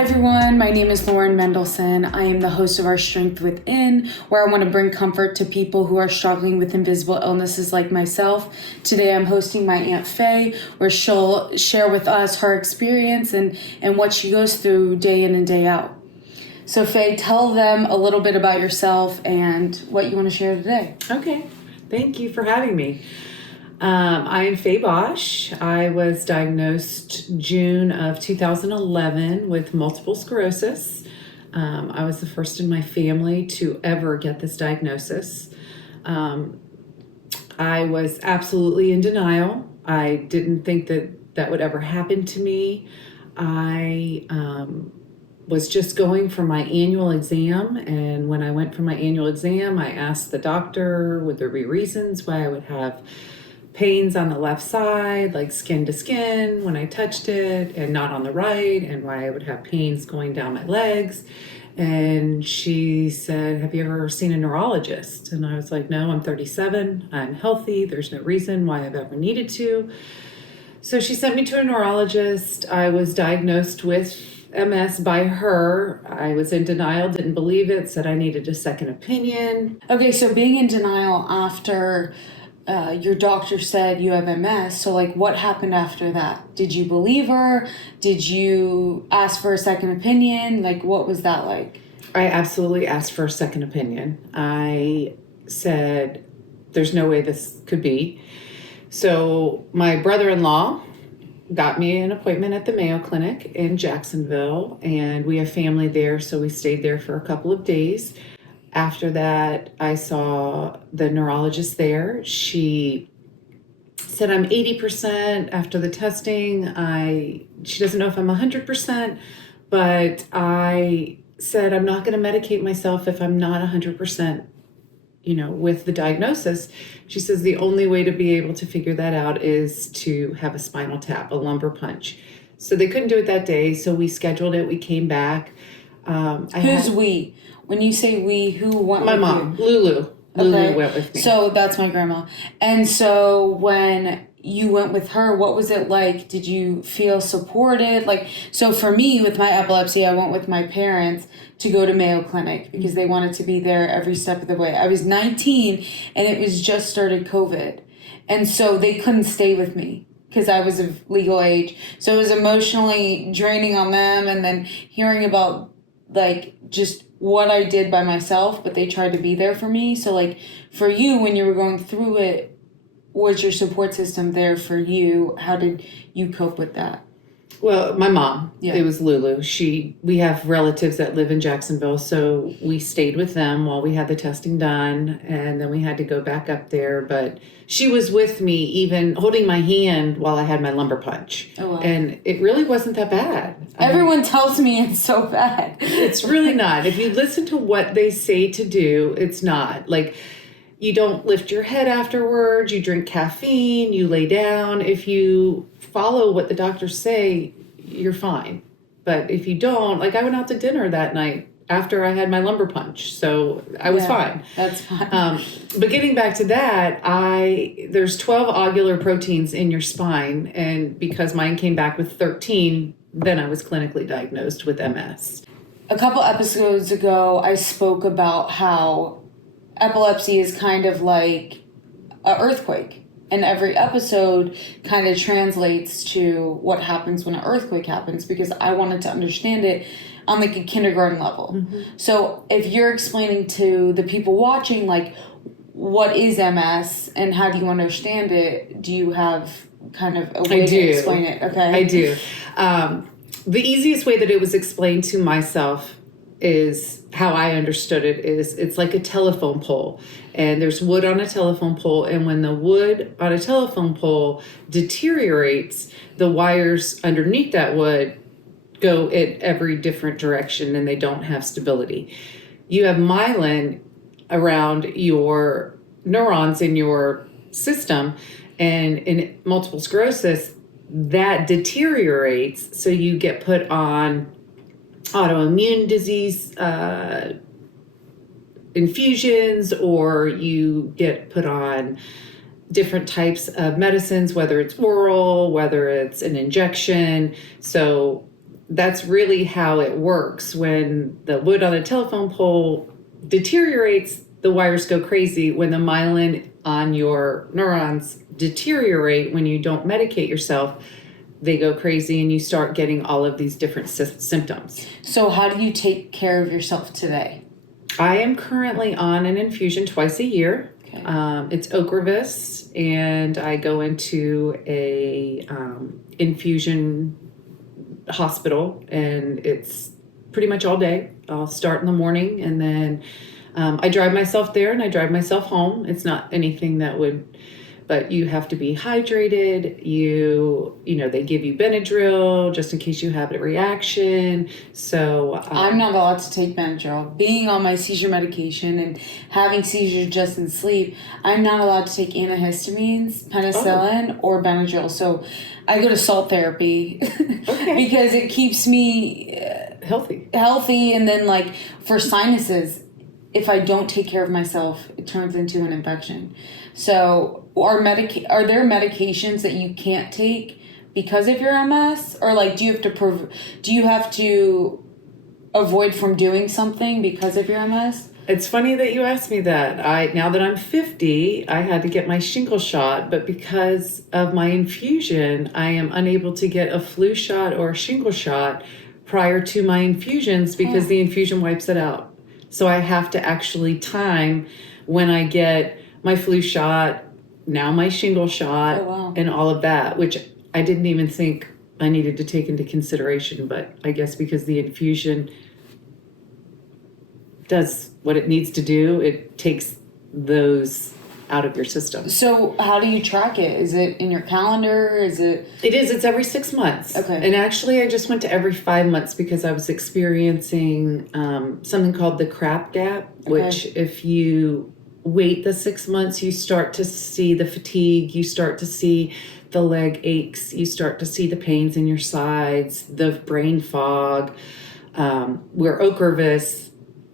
Hi everyone, my name is Lauren Mendelsohn. I am the host of Our Strength Within, where I want to bring comfort to people who are struggling with invisible illnesses like myself. Today I'm hosting my Aunt Faye, where she'll share with us her experience and what she goes through day in and day out. So Faye, tell them a little bit about yourself and what you want to share today. Okay, thank you for having me. I am Faye Bosch. I was diagnosed June of 2011 with multiple sclerosis. I was the first in my family to ever get this diagnosis. I was absolutely in denial. I didn't think that would ever happen to me. I was just going for my annual exam, and when I went for my annual exam, I asked the doctor, would there be reasons why I would have pains on the left side, like skin to skin when I touched it, and not on the right, and why I would have pains going down my legs. And she said, have you ever seen a neurologist? And I was like, no, I'm 37, I'm healthy, there's no reason why I've ever needed to. So she sent me to a neurologist. I was diagnosed with MS by her. I was in denial, didn't believe it, said I needed a second opinion. Okay, so being in denial after your doctor said you have MS, so like what happened after that? Did you believe her? Did you ask for a second opinion? Like what was that like? I absolutely asked for a second opinion. I said, there's no way this could be. So my brother-in-law got me an appointment at the Mayo Clinic in Jacksonville, and we have family there, so we stayed there for a couple of days. After that, I saw the neurologist there. She said I'm 80% after the testing. She doesn't know if I'm 100%, but I said I'm not going to medicate myself if I'm not 100%, with the diagnosis. She says the only way to be able to figure that out is to have a spinal tap, a lumbar punch. So they couldn't do it that day, so we scheduled it. We came back. Who's we? When you say we, who went my with mom, you? Lulu. Okay. Lulu went with me. So that's my grandma. And so when you went with her, what was it like? Did you feel supported? So for me, with my epilepsy, I went with my parents to go to Mayo Clinic because they wanted to be there every step of the way. I was 19 and it was just started COVID. And so they couldn't stay with me because I was of legal age. So it was emotionally draining on them, and then hearing about just what I did by myself, but they tried to be there for me. So for you, when you were going through it, was your support system there for you? How did you cope with that? Well, my mom, Yeah. It was Lulu. We have relatives that live in Jacksonville, so we stayed with them while we had the testing done, and then we had to go back up there. But she was with me, even holding my hand while I had my lumbar punch. Oh, wow. And it really wasn't that bad. Everyone tells me it's so bad. It's really not. If you listen to what they say to do, it's not. You don't lift your head afterwards, you drink caffeine, you lay down. If you follow what the doctors say, you're fine. But if you don't, I went out to dinner that night after I had my lumbar punch, so I was fine. That's fine. But getting back to that, there's 12 ovular proteins in your spine, and because mine came back with 13, then I was clinically diagnosed with MS. A couple episodes ago, I spoke about how epilepsy is kind of like an earthquake. And every episode kind of translates to what happens when an earthquake happens, because I wanted to understand it on a kindergarten level. Mm-hmm. So if you're explaining to the people watching, what is MS and how do you understand it, do you have kind of a way to explain it? Okay. I do. The easiest way that it was explained to myself is how I understood it is it's like a telephone pole, and there's wood on a telephone pole, and when the wood on a telephone pole deteriorates, the wires underneath that wood go in every different direction and they don't have stability. You have myelin around your neurons in your system, and in multiple sclerosis that deteriorates, so you get put on autoimmune disease infusions, or you get put on different types of medicines, whether it's oral, whether it's an injection. So that's really how it works. When the wood on a telephone pole deteriorates, the wires go crazy. When the myelin on your neurons deteriorate, when you don't medicate yourself, they go crazy and you start getting all of these different symptoms. So how do you take care of yourself today? I am currently on an infusion twice a year. Okay. It's Ocrevus, and I go into a infusion hospital, and it's pretty much all day. I'll start in the morning, and then I drive myself there and I drive myself home. It's not anything that would, but you have to be hydrated. You know, they give you Benadryl just in case you have a reaction. So I'm not allowed to take Benadryl. Being on my seizure medication and having seizures just in sleep, I'm not allowed to take antihistamines, penicillin, or Benadryl. So I go to salt therapy because it keeps me healthy. And then like for sinuses, if I don't take care of myself, it turns into an infection. So are there medications that you can't take because of your MS? Or like do you have to avoid from doing something because of your MS? It's funny that you asked me that. Now that I'm 50, I had to get my shingle shot, but because of my infusion, I am unable to get a flu shot or a shingle shot prior to my infusions because the infusion wipes it out. So I have to actually time when I get my flu shot, now my shingle shot, and all of that, which I didn't even think I needed to take into consideration. But I guess because the infusion does what it needs to do, it takes those out of your system. So how do you track it? Is it in your calendar? It is. It's every 6 months. Okay. And actually I just went to every 5 months because I was experiencing something called the crap gap, which if you wait the 6 months, you start to see the fatigue, you start to see the leg aches, you start to see the pains in your sides, the brain fog, where Ocrevus,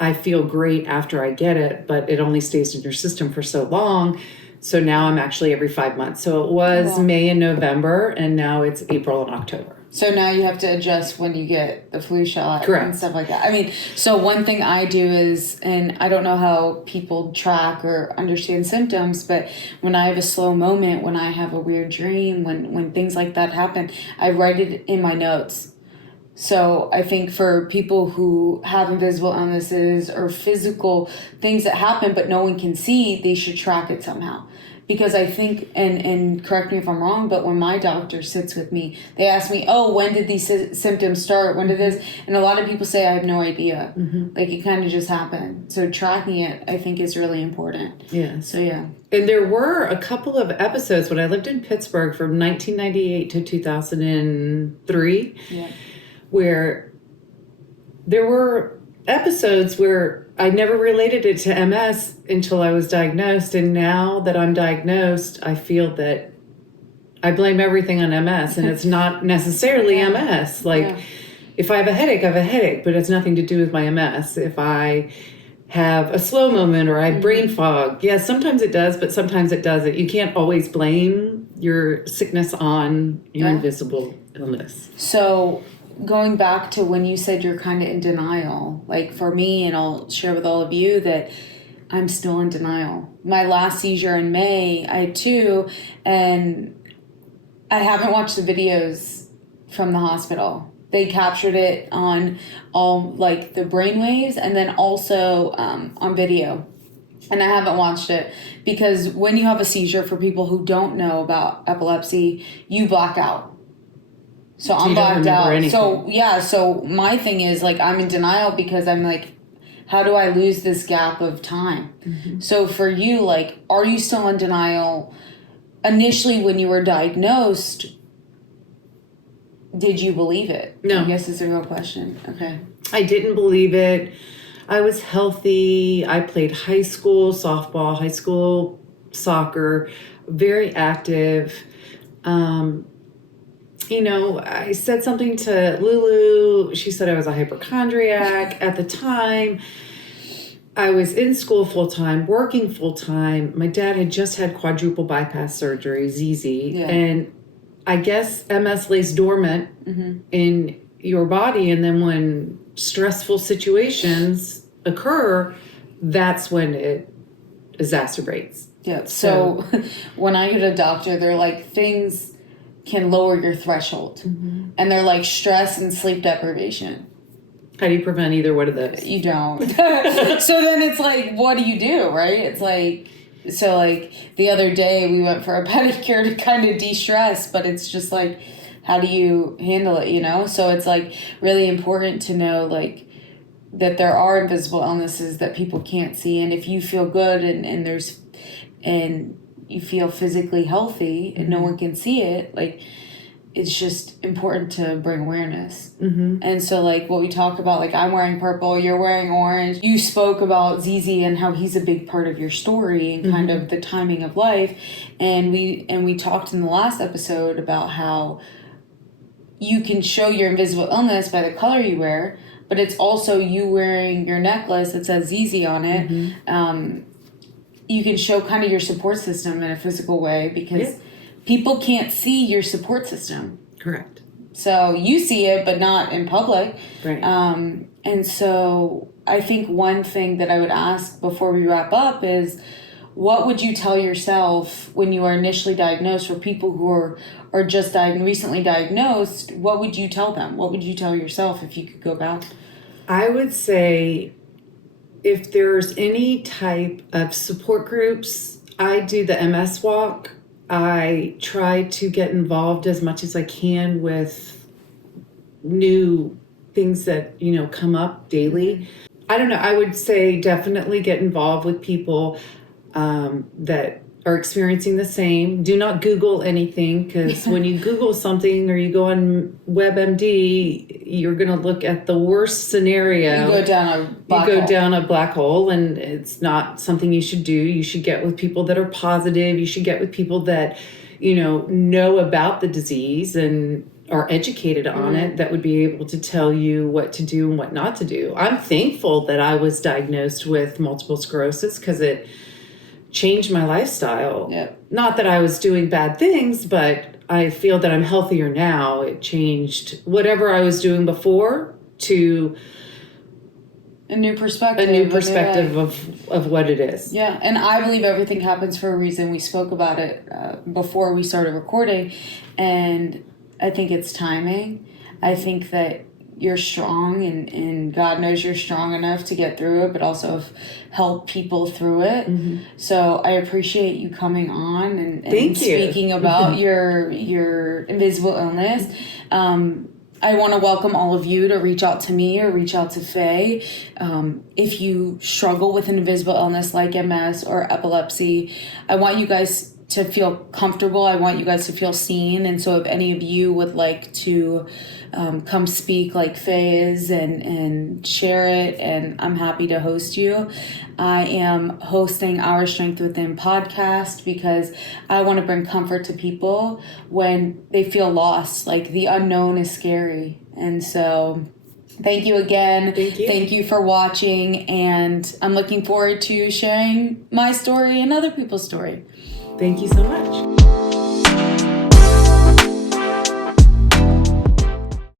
I feel great after I get it, but it only stays in your system for so long. So now I'm actually every 5 months. So it was May and November, and now it's April and October. So now you have to adjust when you get the flu shot. Correct. And stuff like that. I mean, so one thing I do is, and I don't know how people track or understand symptoms, but when I have a slow moment, when I have a weird dream, when things like that happen, I write it in my notes. So I think for people who have invisible illnesses or physical things that happen but no one can see, they should track it somehow. Because I think, and correct me if I'm wrong, but when my doctor sits with me, they ask me, when did these symptoms start? When did this? And a lot of people say, I have no idea. Mm-hmm. Like it kind of just happened. So tracking it, I think, is really important. Yeah. So yeah. And there were a couple of episodes when I lived in Pittsburgh from 1998 to 2003. Yeah. Where there were episodes where I never related it to MS until I was diagnosed. And now that I'm diagnosed, I feel that I blame everything on MS, and it's not necessarily MS. Like if I have a headache, I have a headache, but it's nothing to do with my MS. If I have a slow moment or I have brain fog, sometimes it does, but sometimes it doesn't. You can't always blame your sickness on your invisible illness. So going back to when you said you're kind of in denial, like for me, and I'll share with all of you that I'm still in denial. My last seizure in May, I had 2, and I haven't watched the videos from the hospital. They captured it on all like the brainwaves and then also on video. And I haven't watched it because when you have a seizure, for people who don't know about epilepsy, you black out. So I'm blacked out. Anything. So my thing is like I'm in denial because I'm like, how do I lose this gap of time? Mm-hmm. So for you, like, are you still in denial? Initially, when you were diagnosed, did you believe it? No. I guess is a real question. Okay. I didn't believe it. I was healthy. I played high school softball, high school soccer, very active. I said something to Lulu. She said I was a hypochondriac. At the time, I was in school full-time, working full-time. My dad had just had quadruple bypass surgery, ZZ. Yeah. And I guess MS lays dormant in your body. And then when stressful situations occur, that's when it exacerbates. Yeah. So when I get a doctor, they're like, things can lower your threshold. Mm-hmm. And they're like stress and sleep deprivation. How do you prevent either one of those? You don't. So then it's like, what do you do, right? It's like, so like the other day we went for a pedicure to kind of de-stress, but it's just like, how do you handle it, you know? So it's like really important to know like that there are invisible illnesses that people can't see. And if you feel good and you feel physically healthy and no one can see it, like, it's just important to bring awareness. Mm-hmm. And so like what we talk about, like I'm wearing purple, you're wearing orange. You spoke about ZZ and how he's a big part of your story and kind of the timing of life. And we talked in the last episode about how you can show your invisible illness by the color you wear, but it's also you wearing your necklace that says ZZ on it. Mm-hmm. You can show kind of your support system in a physical way because people can't see your support system. Correct. So you see it, but not in public. Right. And so I think one thing that I would ask before we wrap up is, what would you tell yourself when you are initially diagnosed? For people who are just recently diagnosed, what would you tell them? What would you tell yourself if you could go back? I would say if there's any type of support groups, I do the MS walk. I try to get involved as much as I can with new things that, you know, come up daily. I don't know. I would say definitely get involved with people that are experiencing the same. Do not Google anything, because when you Google something or you go on WebMD, you're going to look at the worst scenario. You go down a black hole. And it's not something you should do. You should get with people that are positive. You should get with people that, you know about the disease and are educated on it, that would be able to tell you what to do and what not to do. I'm thankful that I was diagnosed with multiple sclerosis because it changed my lifestyle. Yep. Not that I was doing bad things, but I feel that I'm healthier now. It changed whatever I was doing before to a new perspective of what it is. Yeah, and I believe everything happens for a reason. We spoke about it before we started recording, and I think it's timing. I think that you're strong and God knows you're strong enough to get through it, but also help people through it. Mm-hmm. So I appreciate you coming on and speaking about your invisible illness. I want to welcome all of you to reach out to me or reach out to Faye. If you struggle with an invisible illness like MS or epilepsy, I want you guys to feel comfortable. I want you guys to feel seen. And so if any of you would like to come speak like Faye is and share it, and I'm happy to host you. I am hosting Our Strength Within podcast because I want to bring comfort to people when they feel lost. Like the unknown is scary. And so thank you again. Thank you for watching. And I'm looking forward to sharing my story and other people's story. Thank you so much.